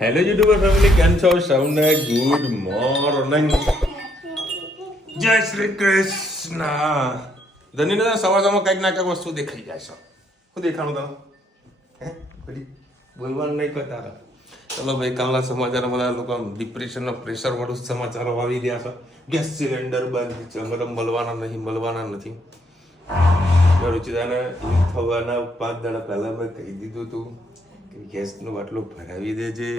Hello YouTuber family, કેમ છો? સૌને ગુડ મોર્નિંગ, જય શ્રી કૃષ્ણ. ધનીને સવારમાં કંઈક ના કંઈક વસ્તુ દેખાઈ જાય છે. શું દેખાણું તમે? હે બધી બોલવાનું નહીં કરતા. ચલો ભાઈ, કાલના સમાચાર બધા લોકો ડિપ્રેશનના પ્રેશર વાળું સમાચારો આવી રહ્યા છે. ગેસ સિલિન્ડર બંધ છે, મતલબ મળવાના નથી. રુચિતાને થવાના 5 દાડા પહેલા મેં કહી દીધું હતું કે ગેસનો બાટલો ભરાવી દેજે.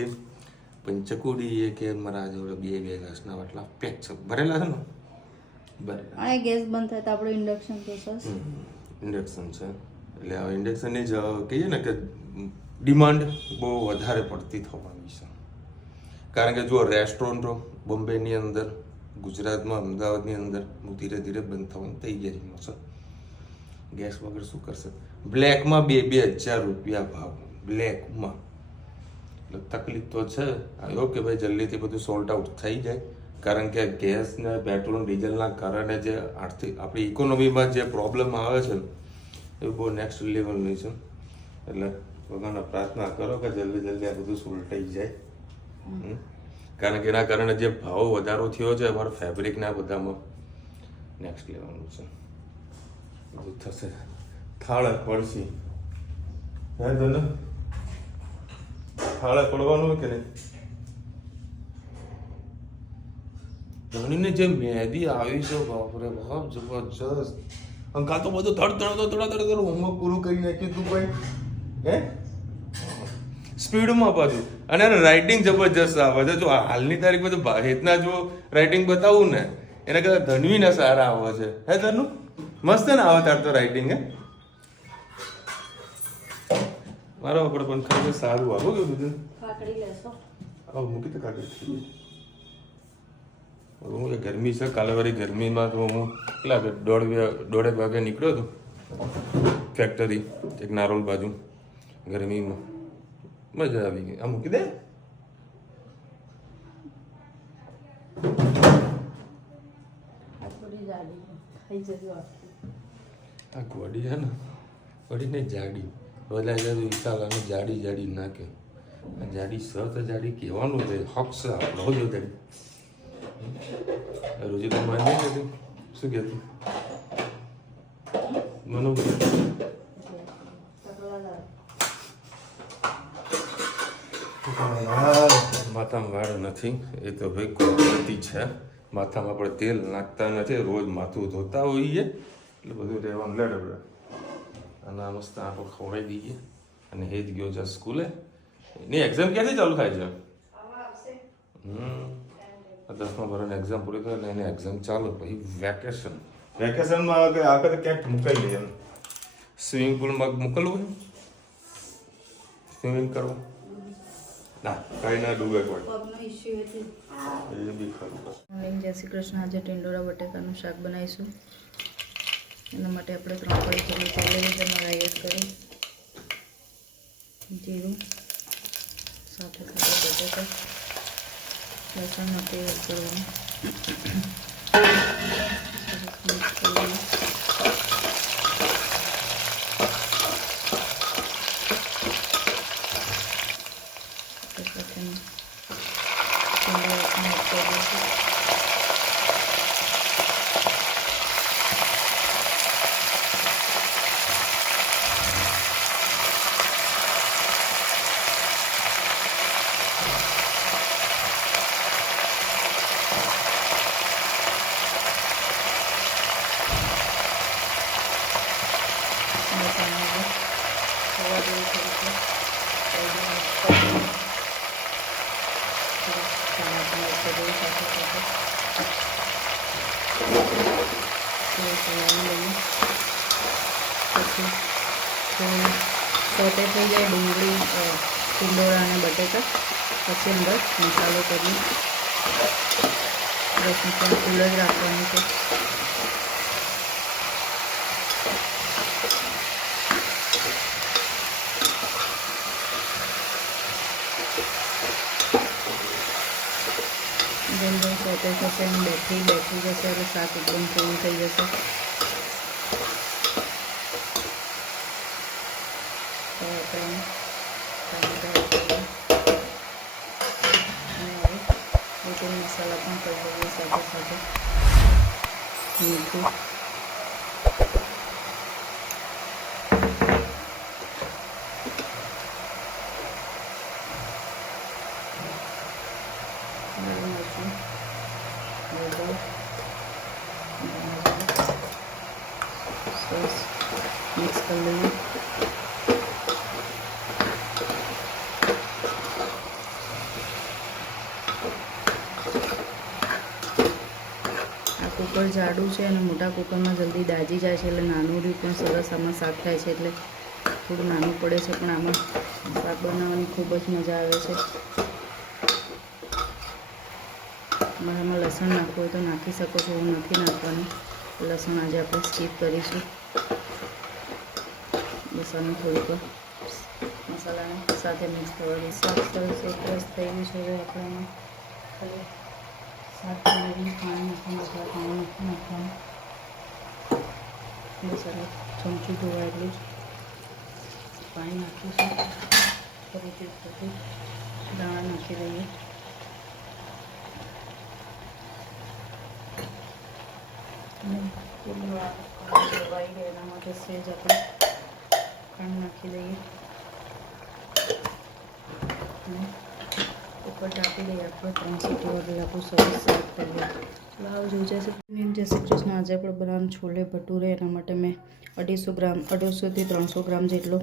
પંચકુડી કે મારા જોડે બે ઘાસના બાટલા પેક છે, ભરેલા છે ને? અને ગેસ બંધ થાય તો આપણું ઇન્ડક્શન પ્રોસેસ ઇન્ડક્શન છે, એટલે હવે ઇન્ડક્શનની જ કહીએ ને કે ડિમાન્ડ બહુ વધારે પડતી થવાની છે. કારણ કે જો રેસ્ટોરન્ટો બોમ્બેની અંદર, ગુજરાતમાં, અમદાવાદની અંદર ધીરે ધીરે બંધ થવાની તૈયારીમાં છે. ગેસ વગર શું કરશે? બ્લેકમાં 2,000 રૂપિયા ભાવ, બ્લેકમાં. એટલે તકલીફ તો છે. આવ્યો કે ભાઈ જલ્દીથી બધું સોલ્ટ આઉટ થઈ જાય. કારણ કે ગેસ ને પેટ્રોલ ડીઝલના કારણે જે આર્થિક આપણી ઇકોનોમીમાં જે પ્રોબ્લેમ આવે છે એ બહુ નેક્સ્ટ લેવલની છે. એટલે ભગવાનને પ્રાર્થના કરો કે જલ્દી આ બધું સોલ્ટાઈ જાય. કારણ કે એના કારણે જે ભાવ વધારો થયો છે અમારા ફેબ્રિકના બધામાં, નેક્સ્ટ લેવલનું છે. બધું થશે, થાળે પડશે. હે તને થાળે પડવાનું કે નહીં? ધણીને જે મહેંદી આવી છે, બાપરે બાપ, જબરજસ્ત. અંકાલ તો બધું તડ હોમવર્ક પૂરું કરી નાખ્યું તું ભાઈ. હે સ્પીડમાં પાછું. અને રાઇટિંગ જબરજસ્ત આવે છે. જો હાલની તારીખમાં તો હેતના જો રાઇટિંગ બતાવું ને એના કરતાં ધનવીના સારા આવે છે. હે ધનુ મસ્ત ને આવે તાર તો રાઇટિંગ. હે મારો આપણે પણ ખરેખર સારું આવું કે બધું કાકડી લેશો? આવું મૂકી તો કાકડી. હું કે ગરમી છે, કાલે વાળી ગરમીમાં તો હું કેટલા 1:30 વાગે નીકળ્યો હતો ફેક્ટરી એક નારોલ બાજુ. ગરમીમાં મજા આવી ગઈ. આ મૂકી દે. આ ગોડી છે ને, ગોડી ને જાડી બધા વિચારવાનું જાડી નાખે. જાડી સ તો જાડી કહેવાનું છે, હક છે આપણો જો જાડી. રોજી તો માન નહીં કહેતી. શું કહેતું મને? માથામાં વાળ નથી એ તો ભાઈ કુદરતી છે. માથામાં આપણે તેલ નાખતા નથી, રોજ માથું ધોતા હોઈએ એટલે બધું રહેવાનું લે આપણે. અને આ મસ્ત આંખો ખવડાવી દઈએ. અને એ જ ગયો છે સ્કૂલે. એની એક્ઝામ ક્યાંથી ચાલુ થાય છે? 10મા ધોરણની એક્ઝામ પૂરી થાય એટલે એની એક્ઝામ ચાલુ, પછી વેકેશનમાં આગળ ક્યાંક મુકાઈ લઈએ. એમ સ્વિમિંગ પુલમાં મોકલવું, સ્વિમિંગ કરવું ના કઈ ના ડૂબે કોઈ એ બી ખરું. જય શ્રી કૃષ્ણ. આજે ટિંડોરા બટેકાનું શાક બનાવીશું. એના માટે આપણે 3 કળી જેટલું તેલ લઈ તેમાં એડ કરી જીરું, સાથે બટેકા, લસણ માટે એડ કરવાનું. મિક્સ કરવાનું. સોતે થઈ જાય ડુંગળી, ટિંડોરા અને બટેકા, પછી અંદર મસાલો કરી 10 મિનિટ ફૂલ જ રાખવાનું છે. જેમ સોતે થશે એમ બેઠી જશે એટલે શાક એકદમ પૂરું થઈ જશે. તો આપણે ટામેટા એડ કરીએ અને હવે લીટી મસાલા પણ કરી દઈએ સાથે સાથે મીઠું લાલ મરચું હળદર સરસ મિક્સ કરી લઈએ કુકર જાડું છે અને મોટા કુકરમાં જલ્દી દાજી જાય છે એટલે નાનું રહ્યું પણ સરસ આમાં શાક થાય છે એટલે થોડું નાનું પડે છે પણ આમાં શાક બનાવવાની ખૂબ જ મજા આવે છે આમાં લસણ નાખવું હોય તો નાખી શકો છો હું નથી નાખવાનું લસણ આજે આપણે સ્કીપ કરીશું બસ આને થોડીક મસાલાને સાથે મિક્સ કરવા દઈએ શાક સરસ એકરસ થઈ ગયું છે હવે આપણે એમાં ખાલી શાક બનાવીને પાણી નાખવાનું અથવા પાણી નાખવાનું બસ હવે ચમચું ધોવા એટલું જ પાણી નાખીશું ફરીથી ઉપરથી દાણા નાખી દઈએ અને દવાઈ ગઈ એના માટે સેજ આપણે ખાંડ નાખી દઈએ અને ઉપર ઢાંકી દઈએ આપણે 3 સીટી વગર આપણું સરસ શાક તૈયાર લાવ જોઈ જશે જય શ્રી કૃષ્ણ આજે આપણે બનાવવાનું છોલે ભટુરે એના માટે મેં 250 થી 300 ગ્રામ જેટલો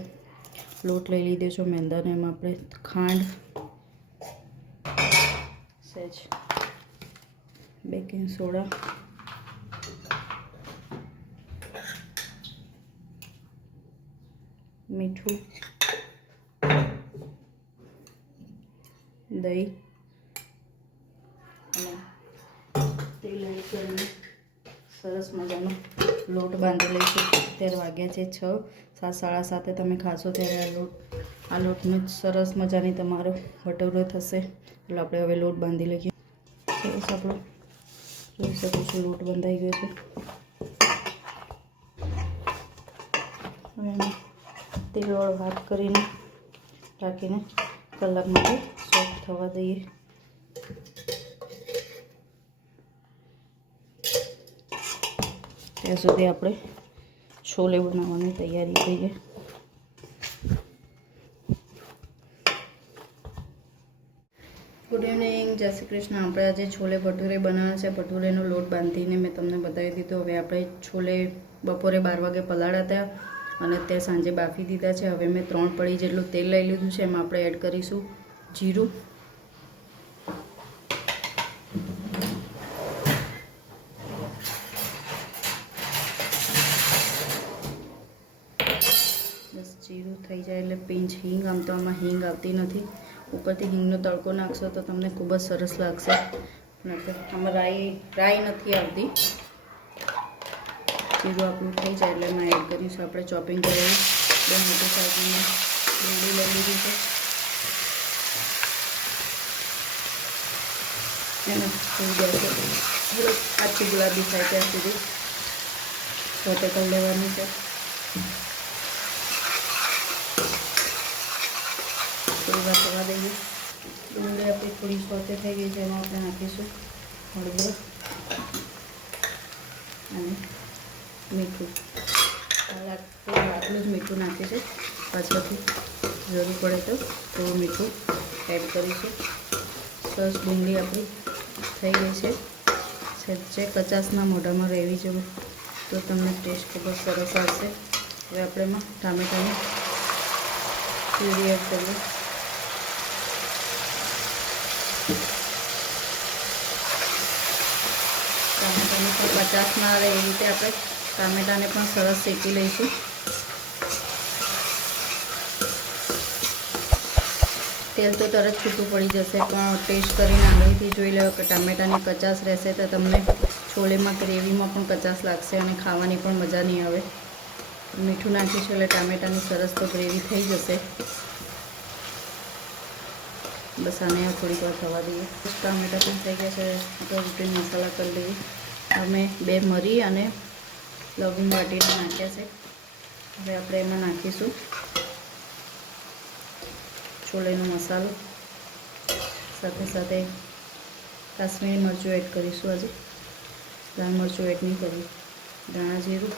લોટ લઈ લીધો છે મેંદાનો એમાં આપણે ખાંડ સહેજ બેકિંગ સોડા મીઠું દહીં અને તેલ એડ કરીને સરસ મજાનો લોટ બાંધી લઈશું 17 વાગ્યા છે 6 7:30 તમે ખાશો ત્યારે આ લોટનો સરસ મજાની તમારો ભટુરો થશે એટલે આપણે હવે લોટ બાંધી લઈએ સરસ આપણો જોઈ શકો છો લોટ બંધાઈ ગયો છે હવે તેલવાળો હાથ કરીને ઢાંકીને કલાક માટે સોફ્ટ થવા દઈએ ત્યાં સુધી આપણે છોલે બનાવવાની તૈયારી કરીએ ગુડ ઇવનિંગ જય શ્રી કૃષ્ણ આપણે આજે છોલે ભટુરે બનાવવાના છે ભટુરેનો લોટ બાંધીને મેં તમને બતાવી દીધો હવે આપણે છોલે બપોરે 12 વાગે પલાળ્યા હતા અને અત્યારે સાંજે બાફી દીધા છે હવે મેં 3 પડી જેટલું તેલ લઈ લીધું છે એમાં આપણે એડ કરીશું જીરું બસ જીરું થઈ જાય એટલે પિંચ હિંગ આમ તો આમાં હિંગ આવતી નથી ઉપરથી હિંગનો તડકો નાખશો તો તમને ખૂબ જ સરસ લાગશે આમાં રાઈ નથી આવતી જીરું આપણું થઈ જાય એટલે એમાં એડ કરીશું આપણે ચોપિંગ કરેલું 2 મોટી સાઈઝની ડુંગળી લઈ લીધી છે એને થઈ જાય છે આછી ગુલાબી થાય ત્યાં સુધી સોતે કરી લેવાની છે થોડી વાર થવા દઈએ ડુંગળી આપણી થોડી સોતે થઈ ગઈ છે એમાં આપણે નાખીશું હળદર અને મીઠું આટલું જ મીઠું નાખે છે પાછળથી જરૂર પડે તો થોડું મીઠું એડ કરીશું સરસ ડુંગળી આપણી થઈ ગઈ છે સહેજે કચાસના મોઢામાં રહેવી જોઈએ તો તમને ટેસ્ટ ખૂબ જ સરસ આવશે હવે આપણે એમાં ટામેટાની પ્યુરી એડ કરીએ ટામેટાની પણ કચાસ ના રહે એ રીતે આપણે ટામેટાને પણ સરસ શેકી લઈશું તેલ તો તરત છૂટું પડી જશે પણ ટેસ્ટ કરીને આંગળીથી જોઈ લેવો કે ટામેટાની કચાસ રહેશે તો તમને છોલેમાં ગ્રેવીમાં પણ કચાસ લાગશે અને ખાવાની પણ મજા નહીં આવે મીઠું નાખીશું એટલે ટામેટાની સરસ તો ગ્રેવી થઈ જશે બસ આને થોડીક વાર થવા દઈએ ટામેટા પણ થઈ ગયા છે આપણે રૂટીન મસાલા કરી લઈએ અમે 2 મરી અને લવિંગ વાટીને નાખ્યા છે હવે આપણે એમાં નાખીશું છોલેનો મસાલો, સાથે સાથે કાશ્મીરી મરચું એડ કરીશું. આજે લાલ મરચું એડ નહીં કર્યું. ધાણા જીરું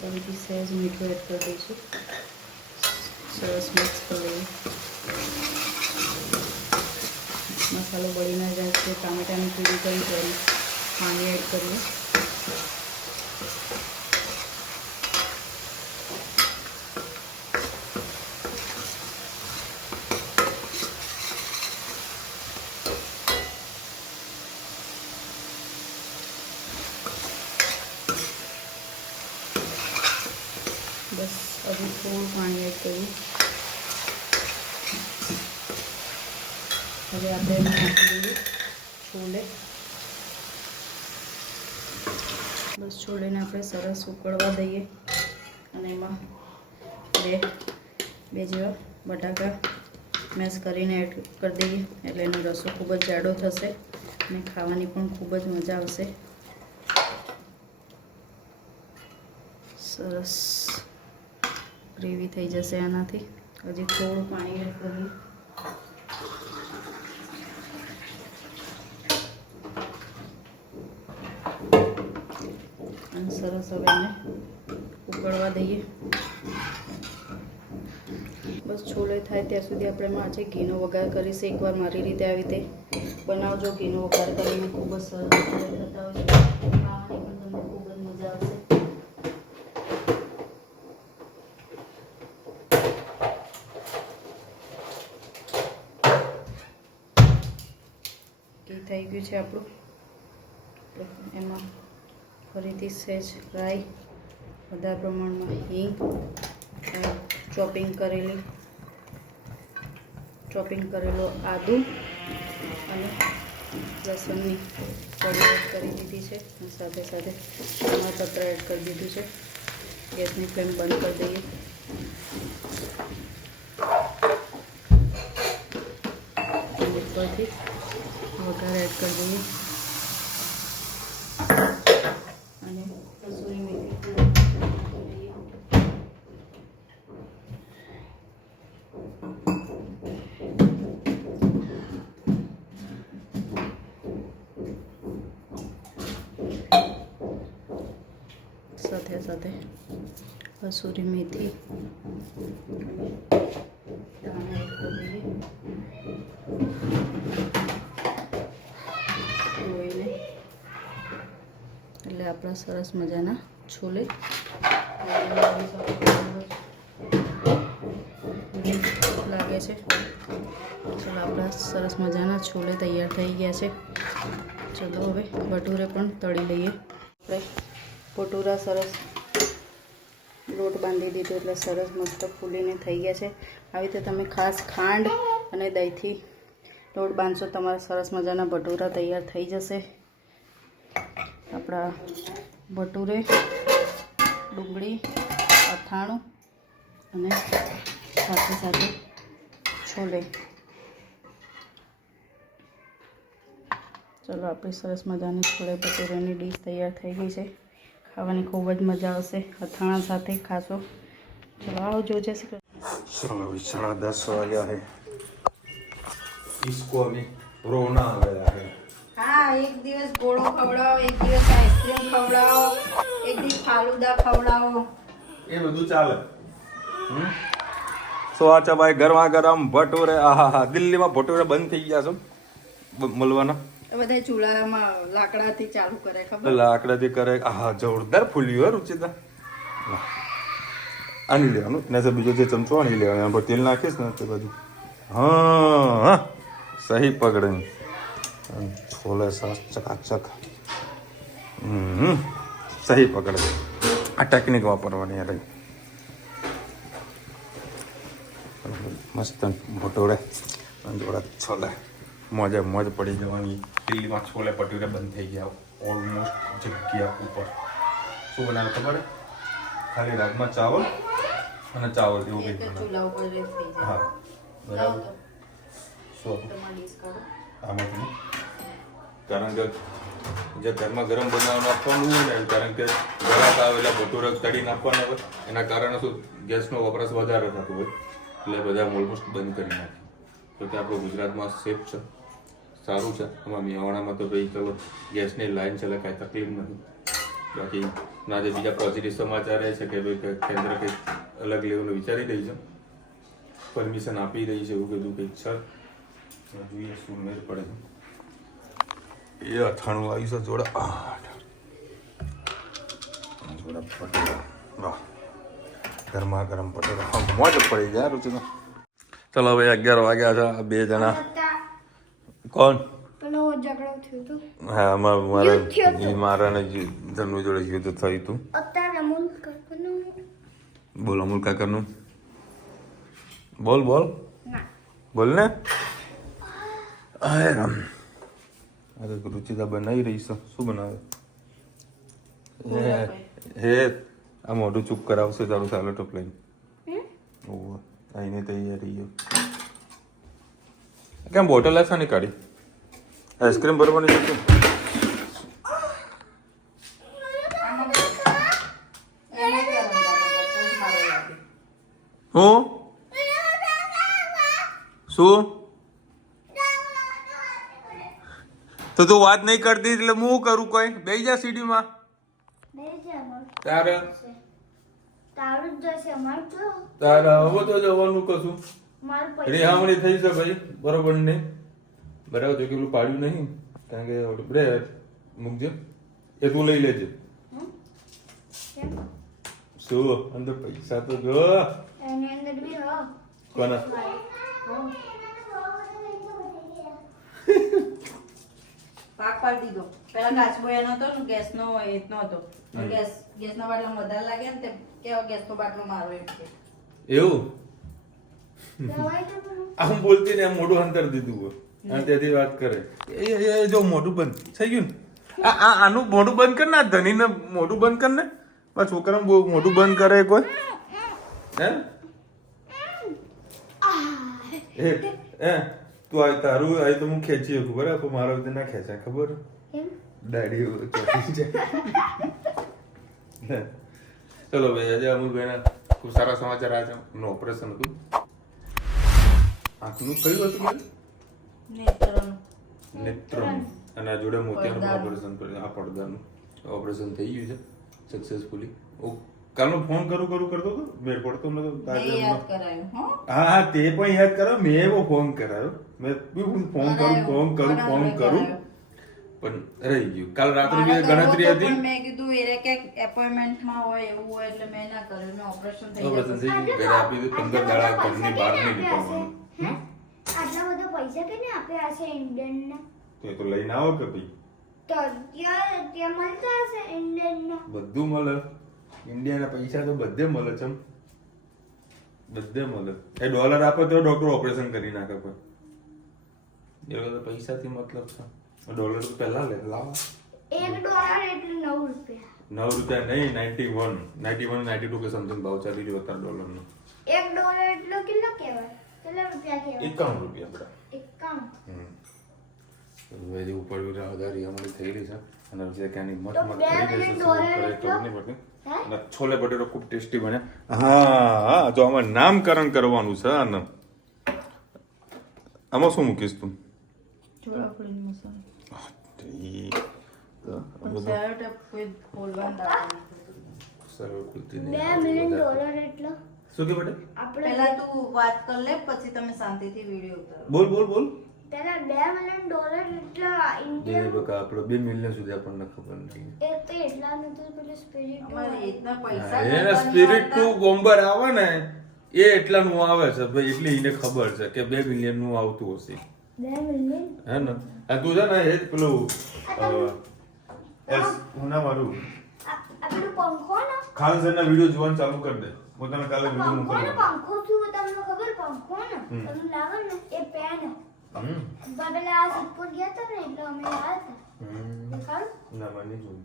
ફરીથી સહેજ મીઠું એડ કરી દઈશું. સરસ મિક્સ કરી દઈએ. મસાલો બળી ના જાય તો ટામેટાની પૂરી કરી પાણી એડ કરીએ. બસ હજુ થોડું પાણી એડ કરીએ. હવે આપણે એમાં નાખી દઈએ છોલે. બસ છોલેને આપણે સરસ ઉકળવા દઈએ અને એમાં બે જેવા બટાકા મેશ કરીને એડ કરી દઈએ. એટલે એનો રસો ખૂબ જ જાડો થશે અને ખાવાની પણ ખૂબ જ મજા આવશે. સરસ ગ્રેવી થઈ જશે આનાથી. હજી થોડું પાણી એડ કરીએ. અને સરસ હવે એને ઉકળવા દઈએ. બસ છોલે થાય ત્યાં સુધી આપણે એમાં આજે ઘીનો વઘાર કરીશું. એકવાર મારી રીતે આવી રીતે બનાવજો. ઘીનો વઘાર કરીને ખૂબ જ સરસ છોલે થતા હોય છે. ખાવાની પણ તમને ખૂબ જ મજા આવશે. ઘી થઈ ગયું છે આપણું. એમાં ફરીથી સહેજ રાઈ, વધારે પ્રમાણમાં હિંગ, ચોપિંગ કરેલો આદુ અને લસણની કળી એડ કરી દીધી છે. અને સાથે સાથે ટમાટર એડ કરી દીધું છે. ગેસની ફ્લેમ બંધ કરી દઈએ. ઉપરથી વઘાર એડ કરી દઈએ અને કસૂરી મેથી દઈએ. સાથે સાથે કસૂરી મેથી ધાણા એડ કરી દઈએ. ધોઈને એટલે આપણા સરસ મજાના છોલે લાગે છે. ચલો આપણા સરસ મજાના છોલે તૈયાર થઈ ગયા છે. ચલો હવે ભટુરે પણ તળી લઈએ. આપણે ભટુરા સરસ લોટ બાંધી દીધો એટલે સરસ મસ્ત ફૂલીને થઈ ગયા છે. આવી રીતે તમે ખાસ ખાંડ અને દહીંથી લોટ બાંધશો, તમારા સરસ મજાના ભટુરા તૈયાર થઈ જશે. આપણા ભટુરે, ડુંગળી, અથાણું અને સાથે સાથે છોલે. ચલો આપણી સરસ મજાની છોલે ભટુરેની ડીશ તૈયાર થઈ ગઈ છે. ખાવાની ખૂબ જ મજા આવશે. અથાણા સાથે ખાશો. ચલો આવજો. જય શ્રી કૃષ્ણ. चलो अभी 10:30 वाजा है. इसको अभी रोना आ गया है. हाँ, एक दिवस गोड़ो खवड़ाओ, एक दिवस आइसक्रीम खवड़ाओ, एक दिन फालूदा खवड़ाओ. ये બધું ચાલે. સો આચા ભાઈ ગરમા ગરમ ભટુરે. આહા, દિલ્હીમાં ભટુરે બંધ થઈ ગયા છે મળવાના. બધા ચૂલામાં લાકડાથી ચાલુ કરે, ખબર? લાકડાથી કરે. આહા, જોરદાર ફૂલ્યું હે રુચિતા. આની લેવાનું ને બીજો જે ચમચો આની લેવાનો. એના પર તેલ નાખીશ ને તે બધું. હા, સહી પકડે. છોલે સરસ ચકાચક. સહી પકડે. આ ટેકનિક વાપરવાની યાર. મસ્ત ભટુરે જોડે છોલે. મોજે મોજ પડી જવાની. દિલ્હીમાં છોલે ભટુરે બંધ થઈ ગયા ઓલમોસ્ટ જગ્યા ઉપર. શું બનાવે ખબર? ખાલી રાજમાં ચાવલ અને ચાવલ એવું કંઈક બનાવે. હા બરાબર. શું આમાંથી? કારણ કે જે ઘરમાં ગરમ બનાવવાનું આપવાનું હોય ને, કારણ કે ઘરાક આવે એટલે ભટુરક તળી નાખવાના હોય, એના કારણે શું ગેસનો વપરાશ વધારે થતો હોય, એટલે બધા ઓલમોસ્ટ બંધ કરી નાખે. તો કે આપણું ગુજરાતમાં સેફ છે, સારું છે. આમાં મેવાણામાં તો ભાઈ ચલો ગેસની લાઈન છે એટલે કાંઈ તકલીફ નથી. બાકી ના જે બીજા પોઝિટિવ સમાચાર એ છે કે ભાઈ કેન્દ્ર કંઈક અલગ લેવલનું વિચારી રહી છે, પરમિશન આપી રહી છે, એવું બધું કંઈક છે. જોઈએ શું મેળ પડે છે. એ 98 આવ્યું છે જોડા પટેલા, વાહ ગરમા ગરમ પટેલા, હા મોજ પડી જાય રુચિ. ચલો હવે 11 વાગ્યા છે. આ બે જણા કોણ? હા મારા ને ધનુ જોડે યુદ્ધ થયું હતું. બોલ અમૂલ કાકાનું બોલ બોલ બોલ ને. અરે રુચિતા બનાવી રહી છે. શું બનાવે? હે આ મોઢું ચૂપ કરાવશે તારું ચાલો ટપ લઈને. ઓહ આઈને તૈયારી કેમ બોટલ છે ને કાઢી આઈસ્ક્રીમ ભરવાની છે. હું શું તો તું વાત નહીં કરતી એટલે હું કરું? કોઈ બેસી જા સીડીમાં. તારે હવે તો જવાનું કશું રેહામણી થઈ છે ભાઈ, બરોબર ને? બરાબર જો કે પેલું પાડ્યું નહીં, કારણ કે બ્રે મૂકજે એ તું લઈ લેજે. શું અંદર પૈસા તો જો કોના પાક પાડી દીધો. પેલા કાચબો એનો હતો ને ગેસનો એટલો હતો. ગેસના બાટલા વધારે લાગે ને તે કેવો ગેસનો બાટલો મારો એટલે એવું આમ બોલતી ને એમ મોઢું અંતર દીધું હોય અને તેથી વાત કરે. એ જો મોઢું બંધ થઈ ગયું ને, આનું મોઢું બંધ કર ને, આ ધની ને મોઢું બંધ કર ને. બસ છોકરા મોઢું બંધ કરે કોઈ હે તું આ તારું આ તો હું ખેંચી શકું બરાબર, મારો રીતે ના ખેંચાય ખબર? દાઢી ચોટી જાય. ચલો ભાઈ આજે અમુલભાઈ ખૂબ સારા સમાચાર આવ્યા છે. એમનું ઓપરેશન હતું આંખનું. કયું હતું? નેત્રનું. અને આ જોડે મોતિયાનું ઓપરેશન કર્યું. આ પડદાનું ઓપરેશન થઈ ગયું છે સક્સેસફુલી. કાલનો ફોન કરું કરતો હતો, મેળ પડતો નતો. હા તે પણ યાદ કરાવ. મેં એવો ફોન કરાયો, મેં ફોન કરું પણ રહી ગયું. કાલ રાત્રે બી ગણતરી હતી. મેં કીધું એ કે એપોઇન્ટમેન્ટમાં હોય એવું હોય એટલે મેં ના કર્યું. મેં ઓપરેશન થઈ ગયું. ઘરે આપી દીધું. 15 દાડા ઘરની બહાર નહીં નીકળવાનું. આટલા બધા પૈસા કેને આપ્યા હશે ઇન્ડિયનના? તો લઈને આવો કે ભાઈ? તો ત્યાં મળતા હશે ઇન્ડિયનના? બધું મળે. ઇન્ડિયાના પૈસા તો બધે મળે છે, બધે મળે. એ ડોલર આપે તો ડોક્ટર ઓપરેશન કરી નાખે. કોઈ એ લોકો પૈસાથી મતલબ છે. ડોલર તો પહેલા લે લાવો. $1 એટલે 9 રૂપિયા. 9 રૂપિયા નહીં, 91 92 કે સમથિંગ ભાવ ચાલી રહ્યો હતા ડોલરનો. $1 એટલે કેટલો કહેવાય? કેટલા રૂપિયા કહેવાય? 51 રૂપિયા બરા. 51. વેરી ઉપર વધારે અમારી થયેલી છે અને જે ક્યાંની મત તો મત થઈ જશે $2 ખબર નહીં પડતી. અને છોલે બટેરો ખૂબ ટેસ્ટી બને. હા તો આમાં નામકરણ કરવાનું છે. આને આમાં શું મૂકીશ તું? ચોળાફળી મસાલો. $2 million એટલે શું કે બેટા? પહેલા તું વાત કર લે પછી તમે શાંતિથી વિડિયો ઉતારો. બોલ બોલ બોલ. પેલા $2 million એટલે ઇન્ડિયન બકા આપણો 2 મિલિયન સુધી આપણને ખબર નથી. એ તો એટલા નથી. પેલું સ્પિરિટ અમારે એટલા પૈસા એના સ્પિરિટ ટુ બોમ્બર આવે ને એ એટલાનું આવે છે ભાઈ, એટલે એને ખબર છે કે 2 મિલિયન નું આવતું હશે. 2 million હે ને? આ તું છે ને એ જ પેલું હું ના મારું આ પેલું પંખો ને ખાન સરના વિડિયો જોવાનું ચાલુ કરી દે. પોતાના કાલે વિડિયો મૂકવાનો. પંખો શું તમને ખબર? પંખો ને તમને લાગે ને એ પેન પેલા આ સુપર ગયા હતા ને એટલે અમે આવ્યા હતા. દેખાડું? ના મને નહીં જોયું.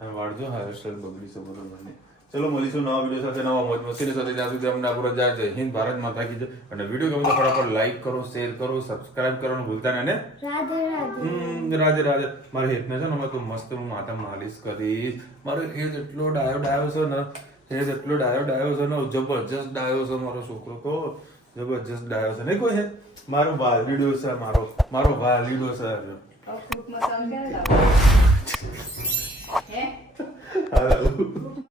આ વાળજો હેર સ્ટાઈલ બગડી છે બરોબર ને. ચલો મળીશું નવા વિડીયો સાથે નવા મોજ મસ્તી સાથે. ત્યાં સુધી અમને પૂરા જાય છે. હિન્દ ભારત માતા કી જય. અને વિડીયો ગમે તો ફટાફટ લાઈક કરો, શેર કરો, સબસ્ક્રાઇબ કરવાનું ભૂલતા નહીં. રાધે રાધે. રાધે રાધે. મારે હેતને છે ને હમણાં તો મસ્ત હું માથા માલિશ કરીશ. મારો એ જેટલો ડાયો છે ને, એ જેટલો ડાયો છે ને, જબરજસ્ત ડાયો છે મારો છોકરો. તો જબરજસ્ત ડાયો છે. નહીં કોઈ હે મારો વાલીડો છે, મારો વાલીડો છે. ફ્રૂટ મસાલો ક્યારે લાવો હે હાલો.